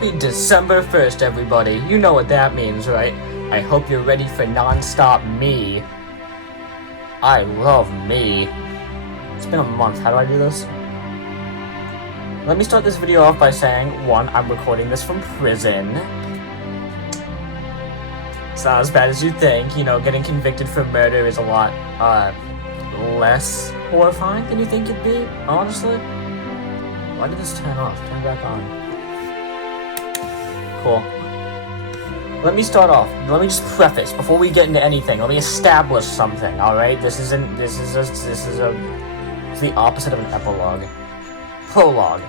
Happy December 1st, everybody. You know what that means, right? I hope you're ready for non-stop me. I love me. It's been a month. How do I do this? Let me start this video off by saying, 1, I'm recording this from prison. It's not as bad as you think. You know, getting convicted for murder is a lot, less horrifying than you think it'd be, honestly. Why did this turn off? Turn back on. Cool. Let me start off. Let me just preface before we get into anything. Let me establish something. All right. It's the opposite of an epilogue. Prologue.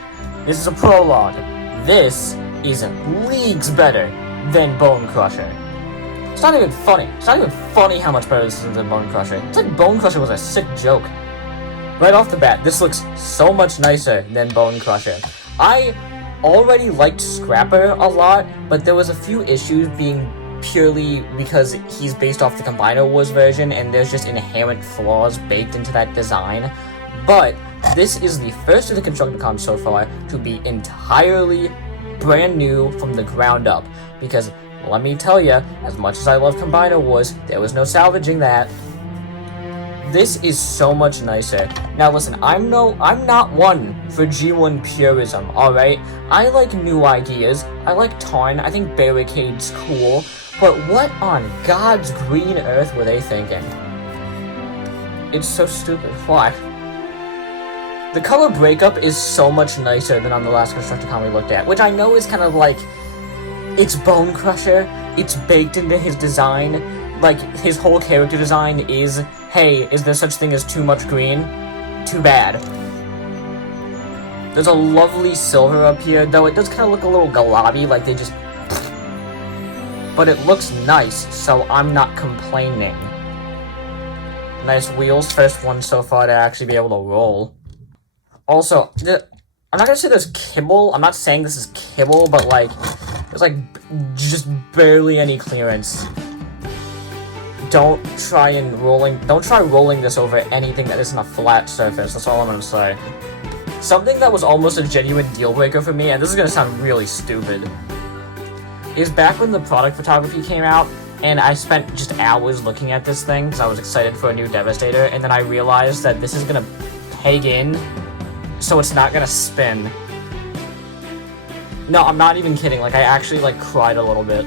This is a prologue. This is leagues better than Bone Crusher. It's not even funny. It's not even funny how much better this is than Bone Crusher. It's like Bone Crusher was a sick joke. Right off the bat, this looks so much nicer than Bone Crusher. I already liked Scrapper a lot, but there was a few issues being purely because he's based off the Combiner Wars version, and there's just inherent flaws baked into that design. But this is the first of the Constructicons so far to be entirely brand new from the ground up, because let me tell you, as much as I love Combiner Wars, there was no salvaging that. This is so much nicer. Now listen, I'm not one for G1 purism, alright? I like new ideas, I like Tarn, I think Barricade's cool, but what on God's green earth were they thinking? It's so stupid. Why? The color breakup is so much nicer than on the last Constructicon we looked at, which I know is kind of like, it's Bone Crusher, it's baked into his design. Like, his whole character design is, hey, is there such thing as too much green? Too bad. There's a lovely silver up here, though it does kind of look a little galobby, like they just... But it looks nice, so I'm not complaining. Nice wheels, first one so far to actually be able to roll. Also, I'm not gonna say there's kibble, I'm not saying this is kibble, but like, there's like, just barely any clearance. Don't try rolling this over anything that isn't a flat surface, that's all I'm gonna say. Something that was almost a genuine deal breaker for me, and this is gonna sound really stupid, is back when the product photography came out, and I spent just hours looking at this thing, because I was excited for a new Devastator, and then I realized that this is gonna peg in, so it's not gonna spin. No, I'm not even kidding, like, I actually, like, cried a little bit.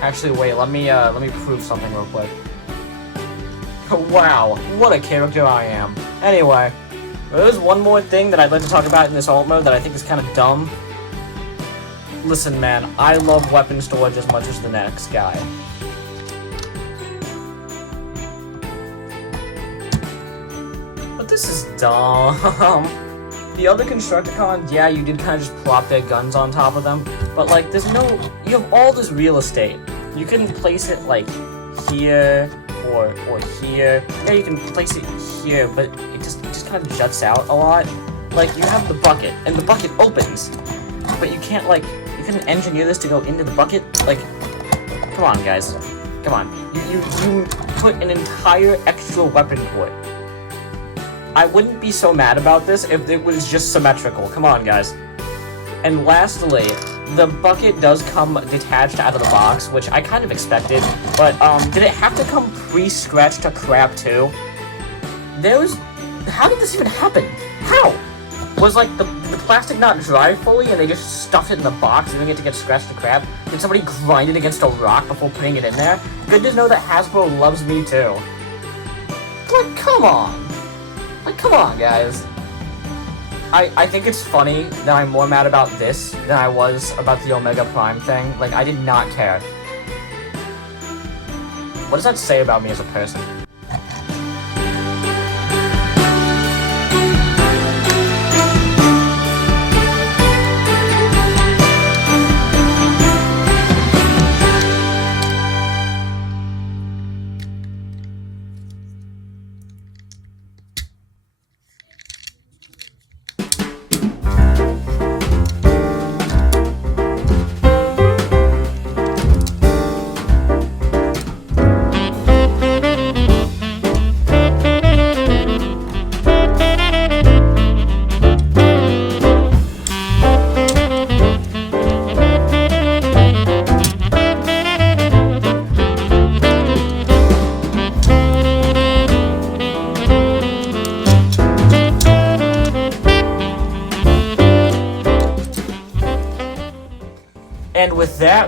Actually, wait, let me prove something real quick. Wow, what a character I am. Anyway, there's one more thing that I'd like to talk about in this alt mode that I think is kind of dumb. Listen, man, I love weapon storage as much as the next guy. But this is dumb. The other Constructicons, yeah, you did kind of just plop their guns on top of them, but like, you have all this real estate. You can place it like here or here. Yeah, you can place it here, but it just kind of juts out a lot. Like, you have the bucket, and the bucket opens, but you can't engineer this to go into the bucket. Like, come on, guys, come on. You put an entire extra weapon port. I wouldn't be so mad about this if it was just symmetrical. Come on, guys. And lastly, the bucket does come detached out of the box, which I kind of expected, but did it have to come pre-scratched to crap too? How did this even happen? How? Was like the plastic not dry fully and they just stuffed it in the box and didn't get to get scratched to crap? Did somebody grind it against a rock before putting it in there? Good to know that Hasbro loves me too. Like, come on. Like, come on, guys. I think it's funny that I'm more mad about this than I was about the Omega Prime thing. Like, I did not care. What does that say about me as a person?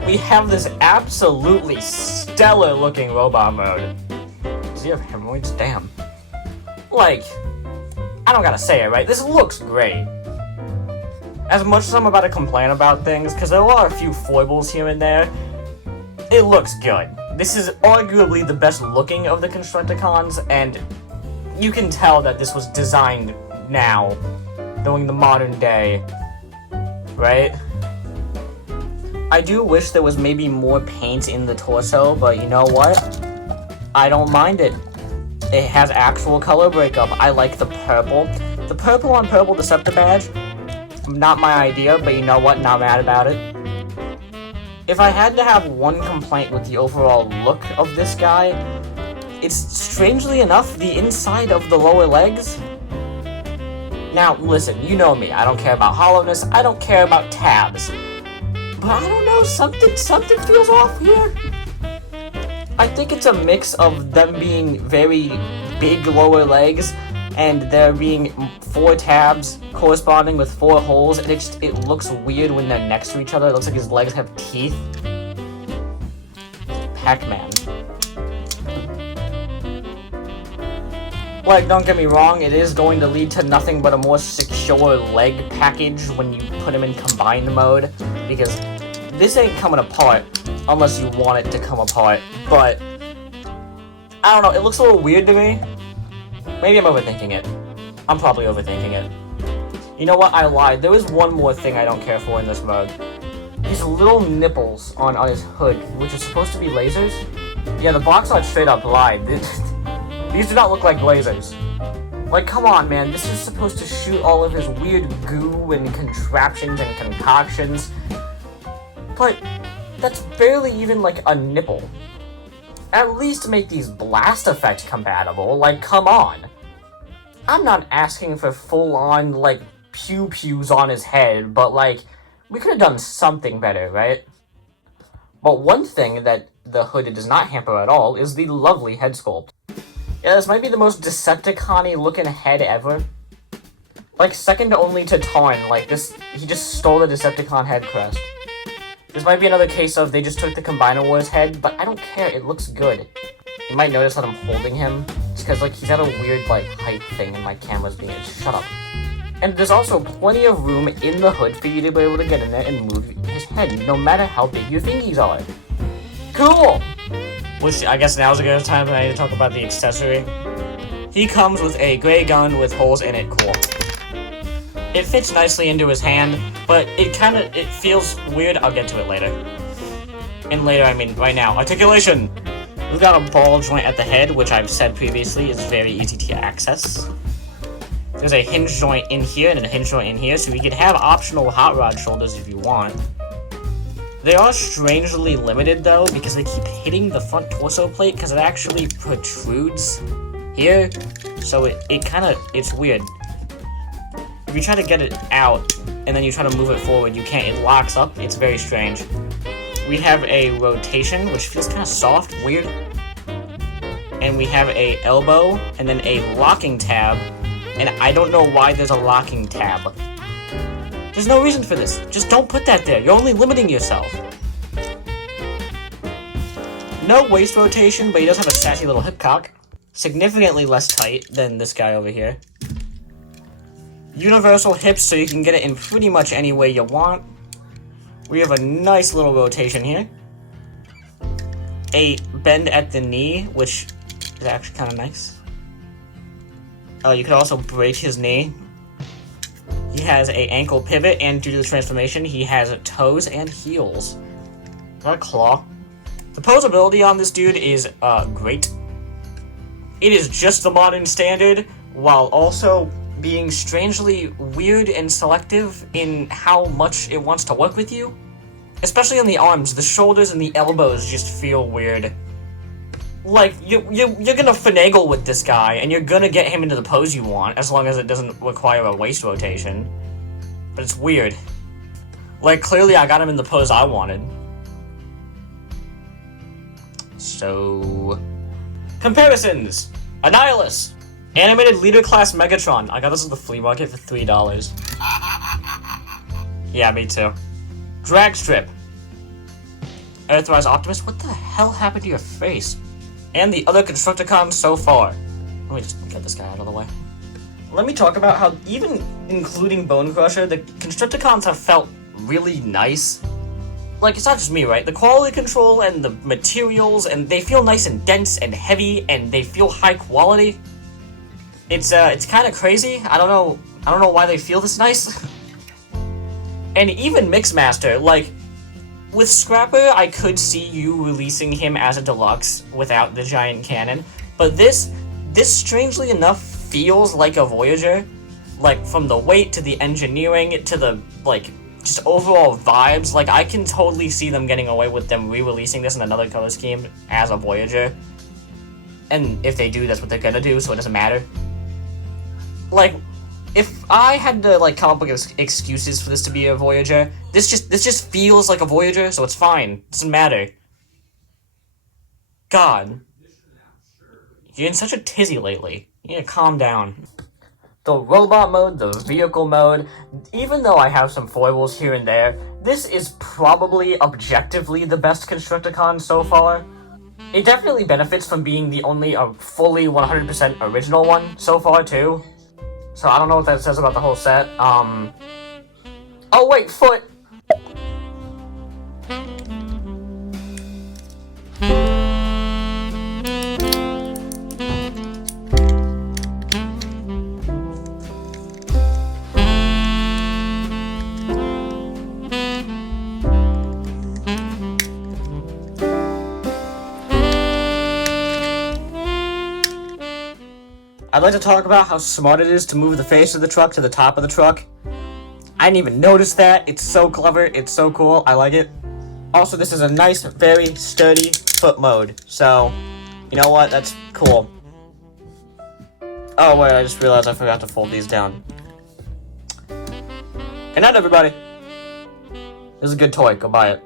that, we have this absolutely stellar looking robot mode. Does he have hemorrhoids? Damn. Like, I don't gotta say it, right? This looks great. As much as I'm about to complain about things, because there are a few foibles here and there, it looks good. This is arguably the best looking of the Constructicons, and you can tell that this was designed now, during the modern day, right? I do wish there was maybe more paint in the torso, but you know what? I don't mind it. It has actual color breakup. I like the purple. The purple on purple Deceptor badge, not my idea, but you know what? Not mad about it. If I had to have one complaint with the overall look of this guy, it's strangely enough the inside of the lower legs. Now, listen, you know me. I don't care about hollowness. I don't care about tabs. But I don't know, something feels off here. I think it's a mix of them being very big lower legs and there being 4 tabs corresponding with 4 holes, and it looks weird when they're next to each other. It looks like his legs have teeth. Pac-Man. Like, don't get me wrong, it is going to lead to nothing but a more secure leg package when you put him in combined mode, because this ain't coming apart unless you want it to come apart, but I don't know, it looks a little weird to me. Maybe I'm overthinking it. I'm probably overthinking it. You know what, I lied. There is one more thing I don't care for in this mode. These little nipples on his hood, which are supposed to be lasers. Yeah, the box art straight up lied. These do not look like lasers. Like, come on, man. This is supposed to shoot all of his weird goo and contraptions and concoctions. But that's barely even, like, a nipple. At least make these blast effect compatible. Like, come on. I'm not asking for full-on, like, pew-pews on his head, but, like, we could have done something better, right? But one thing that the hood does not hamper at all is the lovely head sculpt. Yeah, this might be the most Decepticon-y looking head ever. Like, second only to Tarn. Like, this, he just stole the Decepticon head crest. This might be another case of they just took the Combiner Wars head, but I don't care, it looks good. You might notice that I'm holding him, just because, like, he's at a weird, like, height thing and my camera's being... Shut up. And there's also plenty of room in the hood for you to be able to get in there and move his head, no matter how big your thingies are. Cool! Which, I guess now's a good time for me to talk about the accessory. He comes with a gray gun with holes in it, cool. It fits nicely into his hand, but it feels weird. I'll get to it later. And later, I mean right now. Articulation! We've got a ball joint at the head, which I've said previously is very easy to access. There's a hinge joint in here and a hinge joint in here, so you can have optional hot rod shoulders if you want. They are strangely limited, though, because they keep hitting the front torso plate, because it actually protrudes here, so it's weird. If you try to get it out, and then you try to move it forward, you can't. It locks up. It's very strange. We have a rotation, which feels kind of soft, weird. And we have a elbow, and then a locking tab, and I don't know why there's a locking tab. There's no reason for this. Just don't put that there. You're only limiting yourself. No waist rotation, but he does have a sassy little hip cock. Significantly less tight than this guy over here. Universal hips, so you can get it in pretty much any way you want. We have a nice little rotation here. A bend at the knee, which is actually kind of nice. You could also break his knee. He has a ankle pivot, and due to the transformation, he has toes and heels. Is that a claw? The posability on this dude is great. It is just the modern standard, while also being strangely weird and selective in how much it wants to work with you. Especially on the arms, the shoulders and the elbows just feel weird. Like, you're gonna finagle with this guy, and you're gonna get him into the pose you want, as long as it doesn't require a waist rotation. But it's weird. Like, clearly I got him in the pose I wanted. So... comparisons! Annihilus! Animated Leader Class Megatron. I got this at the flea market for $3. Yeah, me too. Drag Strip. Earthrise Optimus, what the hell happened to your face? And the other Constructicons so far. Let me just get this guy out of the way. Let me talk about how, even including Bone Crusher, the Constructicons have felt really nice. Like, it's not just me, right? The quality control and the materials, and they feel nice and dense and heavy, and they feel high quality. It's kind of crazy. I don't know why they feel this nice. And even MixMaster, like, with Scrapper, I could see you releasing him as a deluxe without the giant cannon, but this strangely enough feels like a Voyager, like, from the weight to the engineering to the, like, just overall vibes. Like, I can totally see them getting away with them re-releasing this in another color scheme as a Voyager. And if they do, that's what they're gonna do, so it doesn't matter. Like, if I had to, like, come up with excuses for this to be a Voyager, this just feels like a Voyager, so it's fine. It doesn't matter. God. You're in such a tizzy lately. You need to calm down. The robot mode, the vehicle mode, even though I have some foibles here and there, this is probably objectively the best Constructicon so far. It definitely benefits from being the only fully 100% original one so far, too. So I don't know what that says about the whole set. Oh wait, foot! I'd like to talk about how smart it is to move the face of the truck to the top of the truck. I didn't even notice that. It's so clever. It's so cool. I like it. Also, this is a nice, very sturdy foot mode. So, you know what? That's cool. Oh, wait. I just realized I forgot to fold these down. Good night, everybody. This is a good toy. Go buy it.